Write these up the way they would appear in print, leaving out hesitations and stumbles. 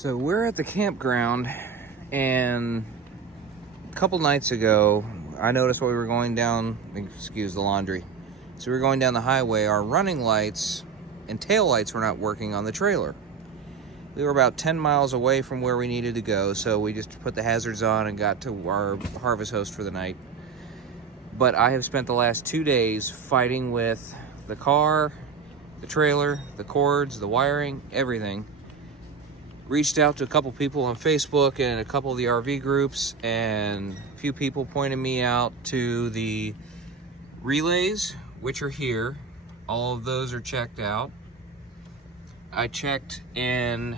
So we're at the campground, and a couple nights ago, I noticed while we were going down, excuse the laundry, so we were going down the highway, our running lights and tail lights were not working on the trailer. We were about 10 miles away from where we needed to go, so we just put the hazards on and got to our harvest host for the night. But I have spent the last 2 days fighting with the car, the trailer, the cords, the wiring, everything. Reached out to a couple people on Facebook and a couple of the RV groups, and a few people pointed me out to the relays, which are here. All of those are checked out. I checked in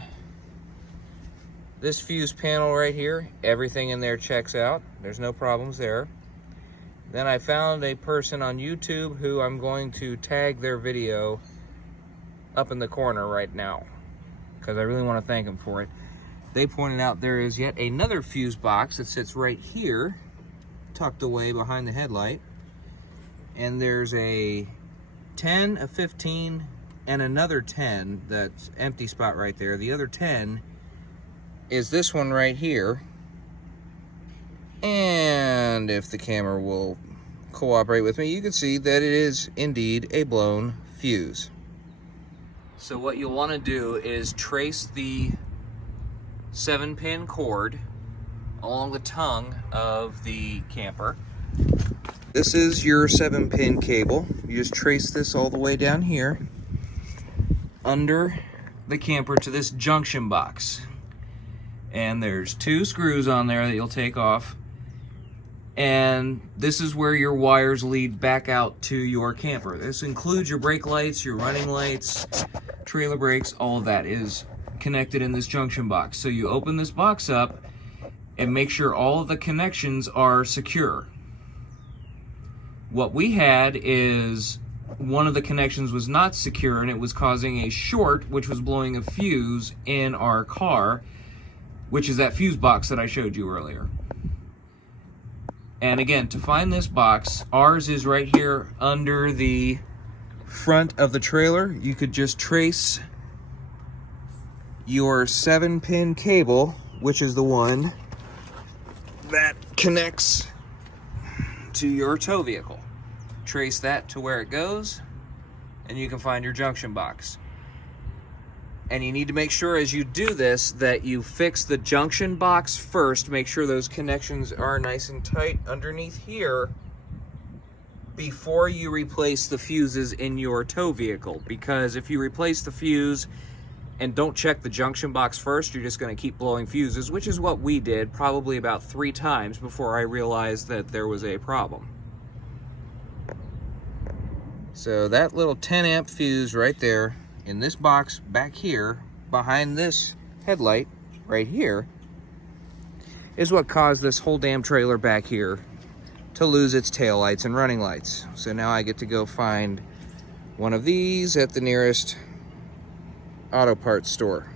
this fuse panel right here. Everything in there checks out. There's no problems there. Then I found a person on YouTube who I'm going to tag their video up in the corner right now, because I really want to thank them for it. They pointed out there is yet another fuse box that sits right here, tucked away behind the headlight. And there's a 10, a 15, and another 10, that's empty spot right there. The other 10 is this one right here. And if the camera will cooperate with me, you can see that it is indeed a blown fuse. So what you'll want to do is trace the 7-pin cord along the tongue of the camper. This is your 7-pin cable. You just trace this all the way down here under the camper to this junction box. And there's 2 screws on there that you'll take off. And this is where your wires lead back out to your camper. This includes your brake lights, your running lights, trailer brakes, all of that is connected in this junction box. So you open this box up and make sure all of the connections are secure. What we had is one of the connections was not secure, and it was causing a short, which was blowing a fuse in our car, which is that fuse box that I showed you earlier. And again, to find this box, ours is right here under the front of the trailer. You could just trace your 7-pin cable, which is the one that connects to your tow vehicle. Trace that to where it goes, and you can find your junction box. And you need to make sure as you do this that you fix the junction box first. Make sure those connections are nice and tight underneath here before you replace the fuses in your tow vehicle. Because if you replace the fuse and don't check the junction box first, you're just going to keep blowing fuses, which is what we did probably about 3 times before I realized that there was a problem. So that little 10 amp fuse right there in this box back here behind this headlight right here is what caused this whole damn trailer back here to lose its tail lights and running lights. So now I get to go find one of these at the nearest auto parts store.